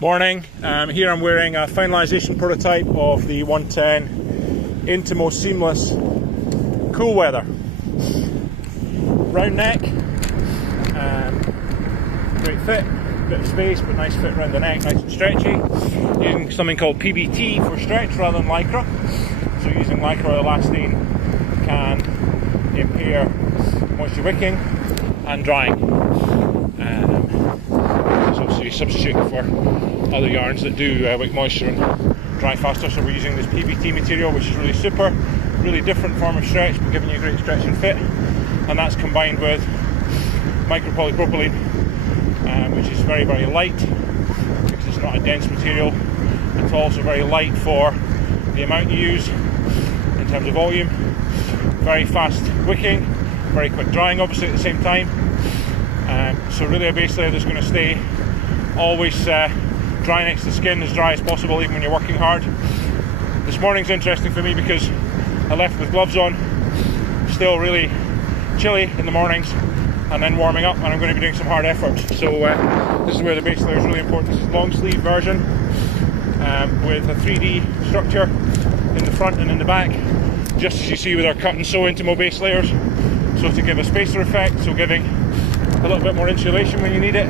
Morning. Here I'm wearing a Finalisation prototype of the 110 Intimo seamless cool weather. Round neck, great fit, bit of space but nice fit around the neck, nice and stretchy. Using something called PBT for stretch rather than Lycra. So using Lycra elastane can impair moisture wicking and drying. So you're substituting for other yarns that do wick moisture and dry faster. So we're using this PBT material, which is really super, really different form of stretch, but giving you a great stretch and fit. And that's combined with micropolypropylene, which is very, very light because it's not a dense material. It's also very light for the amount you use in terms of volume. Very fast wicking, very quick drying obviously at the same time. So really a base layer that's going to stay always dry next to the skin, as dry as possible even when you're working hard. This morning's interesting for me because I left with gloves on, still really chilly in the mornings, and then warming up, and I'm going to be doing some hard efforts. So this is where the base layer is really important. This is a long sleeve version with a 3D structure in the front and in the back, just as you see with our cut and sew Intimo base layers. So to give a spacer effect, so giving a little bit more insulation when you need it,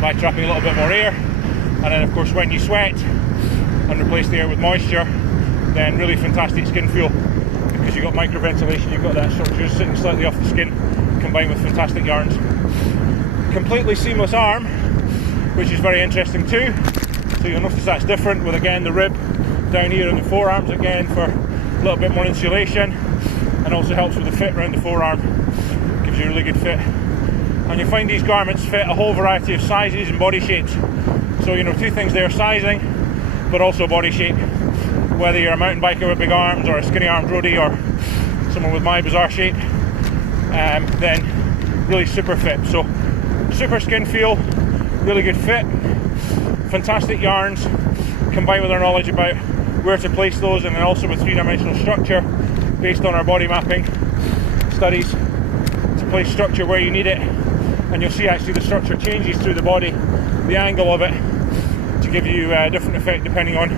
by trapping a little bit more air. And then of course when you sweat and replace the air with moisture, then really fantastic skin feel, because you've got micro ventilation, you've got that structure sitting slightly off the skin, combined with fantastic yarns. Completely seamless arm, which is very interesting too. So you'll notice that's different with, again, the rib down here in the forearms, again for a little bit more insulation, and also helps with the fit around the forearm, gives you a really good fit. And you find these garments fit a whole variety of sizes and body shapes. So two things there: sizing, but also body shape. Whether you're a mountain biker with big arms, or a skinny armed roadie, or someone with my bizarre shape, then really super fit. So super skin feel, really good fit, fantastic yarns, combined with our knowledge about where to place those, and then also with three-dimensional structure based on our body mapping studies to place structure where you need it. And you'll see actually the structure changes through the body, the angle of it, to give you a different effect depending on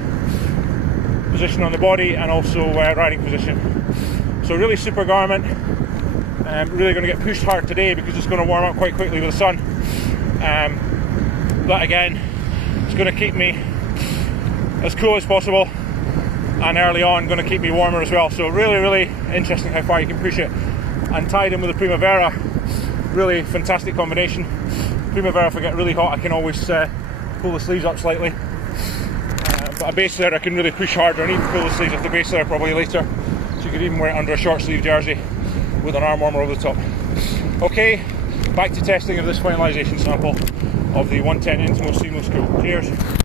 position on the body and also riding position. So really super garment. Really going to get pushed hard today because it's going to warm up quite quickly with the sun. But again, it's going to keep me as cool as possible, and early on going to keep me warmer as well. So really interesting how far you can push it. And tied in with the Primavera, really fantastic combination. Primavera, if I get really hot, I can always pull the sleeves up slightly. But a base layer I can really push harder, and even pull the sleeves of the base layer probably later. So you could even wear it under a short sleeve jersey with an arm warmer over the top. Okay, back to testing of this Finalisation sample of the 110 Intimo Seamless Cool. Cheers.